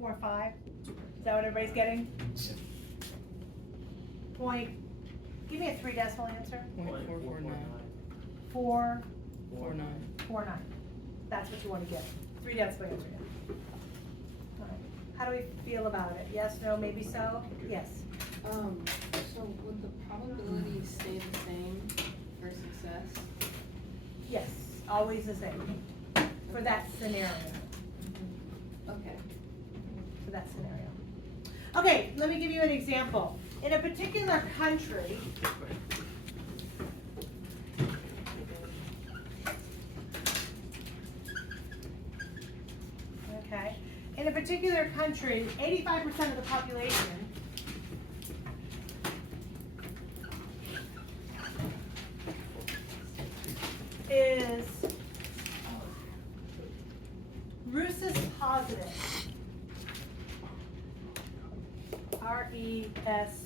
0.45. Is that what everybody's getting? Give me a 3 decimal answer. 0.449. 449. That's what you want to get. 3 decimal answer. Yeah. All right. How do we feel about it? Yes, no, maybe so? Yes. So would the probability stay the same for success? Yes, always the same. For that scenario. Okay. For that scenario. Okay, let me give you an example. In a particular country, okay, in a particular country, 85% of the population is rhesus positive. R-E-S-U-S.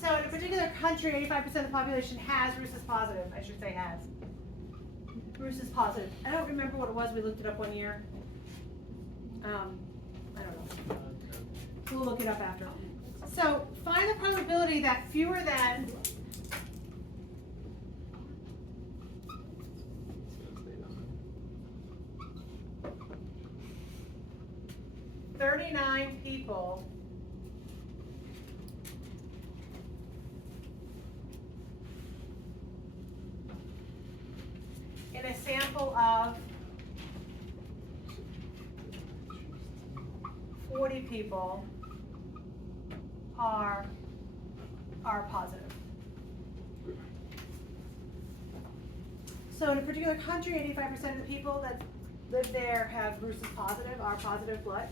So in a particular country, 85% of the population has rhesus positive. I should say has. Rhesus positive. I don't remember what it was. We looked it up one year. I don't know. We'll look it up after. So find the probability that fewer than 39 people in a sample of 40 people are positive. So in a particular country, 85% of the people that live there have rhesus positive, R positive blood.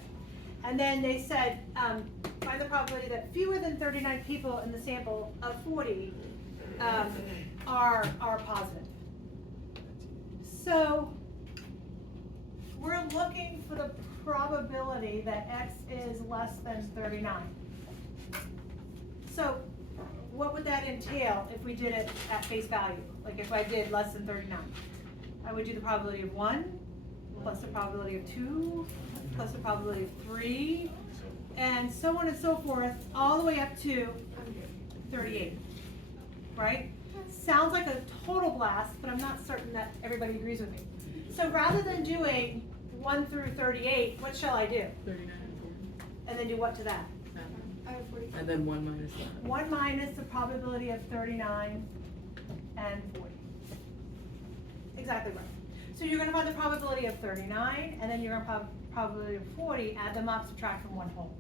And then they said, find the probability that fewer than 39 people in the sample of 40 are positive. So we're looking for the probability that X is less than 39. So what would that entail if we did it at face value? Like if I did less than 39. I would do the probability of 1, plus the probability of 2, plus the probability of 3, and so on and so forth, all the way up to 38, right? Sounds like a total blast, but I'm not certain that everybody agrees with me. So rather than doing 1 through 38, what shall I do? 39 And then do what to that? I have 45. and then 1 minus that. 1 minus the probability of 39 and 40. Exactly right. So you're going to find the probability of 39, and then you're going to find the probability of 40, add them up, subtract from one whole.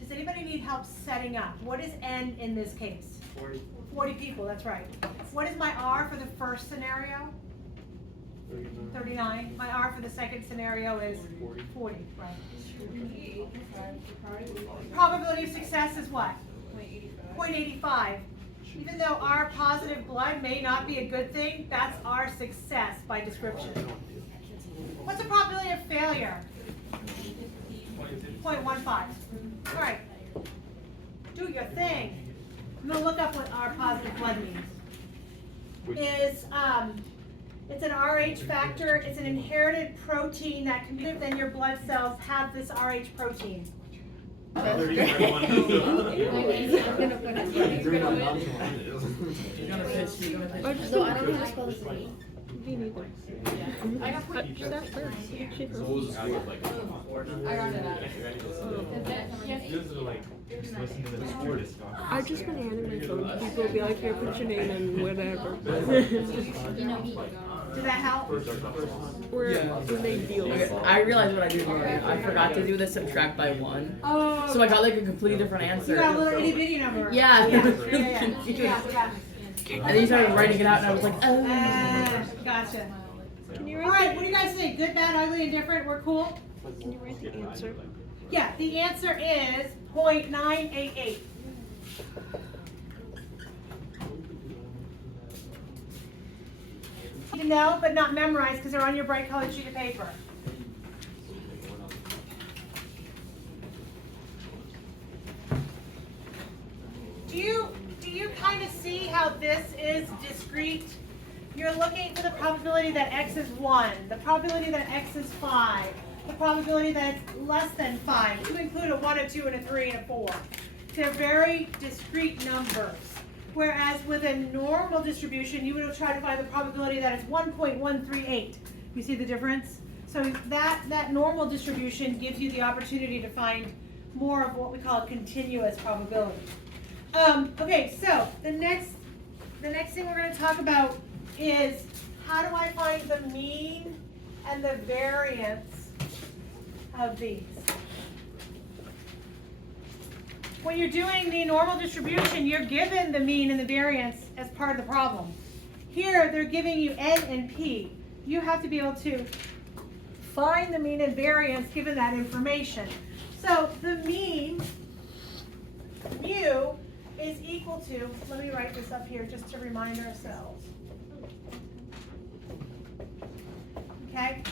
Does anybody need help setting up? What is N in this case? 40. 40 people, that's right. What is my R for the first scenario? 39. My R for the second scenario is 40, right. Probability of success is what? 0.85. Even though R positive blood may not be a good thing, that's our success by description. What's the probability of failure? 0.15. All right. Do your thing. I'm going to look up what R positive blood means. It's an RH factor. It's an inherited protein that can be, then your blood cells have this RH protein. So I don't know how to spell this name. I got 40. That first. I got it out. I've just been handing my phone to people, be like, here, put your name in, whatever. Did that help? Or Yeah. when they deal with it. I realized what I did wrong. I forgot to do the subtract by 1. Oh. So I got like a completely different answer. You got a little itty bitty number. Yeah. Yeah. And then you started writing it out, and I was like, oh. Gotcha. Can you All write right, what do you guys think? Good, bad, ugly, indifferent? We're cool? Can you write the answer? Yeah, the answer is 0.988. You need to know, but not memorize because they're on your bright colored sheet of paper. you kind of see how this is discrete? You're looking for the probability that x is 1, the probability that x is 5, the probability that it's less than 5, to include a 1, a 2, and a 3, and a 4. They're very discrete numbers. Whereas with a normal distribution, you would try to find the probability that it's 1.138. You see the difference? So that normal distribution gives you the opportunity to find more of what we call a continuous probability. Okay, so the next thing we're going to talk about is how do I find the mean and the variance of these? When you're doing the normal distribution, you're given the mean and the variance as part of the problem. Here, they're giving you n and p. You have to be able to find the mean and variance given that information. So the mean, mu, is equal to, let me write this up here just to remind ourselves. Okay?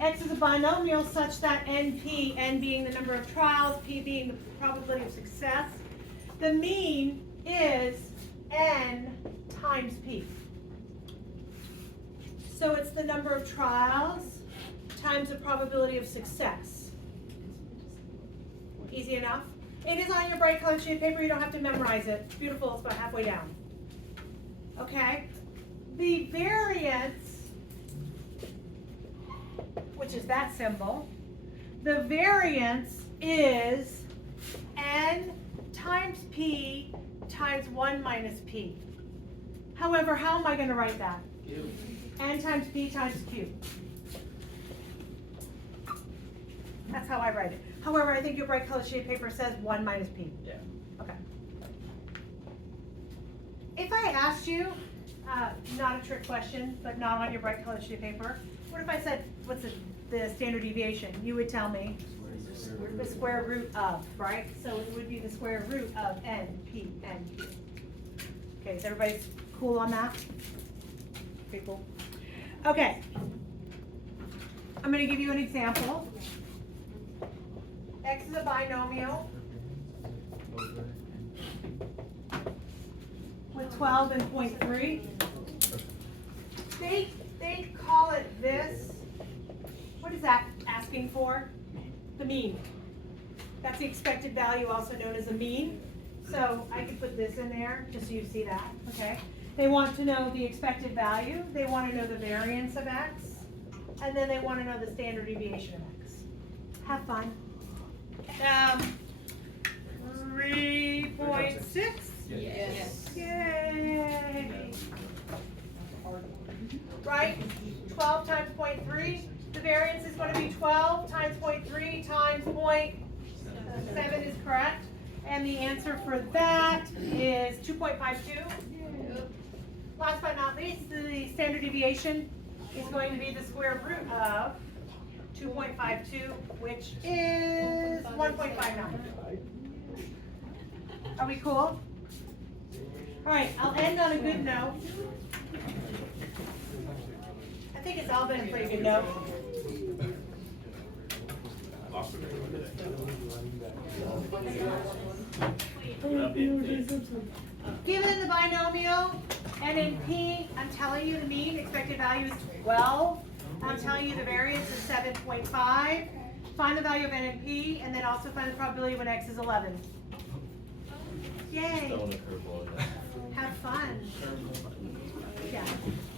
X is a binomial such that NP, N being the number of trials, P being the probability of success. The mean is N times P. So it's the number of trials times the probability of success. Easy enough? It is on your bright colored sheet of paper. You don't have to memorize it. It's beautiful. It's about halfway down. Okay? The variance, which is that symbol, the variance is N times P times 1 minus P. However, how am I going to write that? Q. N times P times Q. That's how I write it. However, I think your bright colored sheet of paper says 1 minus P. Yeah. Okay. If I asked you, not a trick question, but not on your bright colored sheet of paper, what if I said, what's the standard deviation? You would tell me the square root of, right? So it would be the square root of N, P, N, Q. Okay, is everybody cool on that? Okay, cool. Okay. I'm going to give you an example. X is a binomial with 12 and 0.3. They call it this. What is that asking for? The mean. That's the expected value, also known as a mean. So I could put this in there just so you see that, okay? They want to know the expected value. They want to know the variance of X. And then they want to know the standard deviation of X. Have fun. 3.6. Yes. Yay. Right? 12 times 0.3. The variance is going to be 12 times 0.3 times 0.7 is correct. And the answer for that is 2.52. Last but not least, the standard deviation is going to be the square root of 2.52, which is 1.59. Are we cool? All right, I'll end on a good note. I think it's all been a pretty good note. Given the binomial N and P, I'm telling you the mean expected value is 12. I'm telling you the variance is 7.5. Find the value of N and P, and then also find the probability when X is 11. Yay!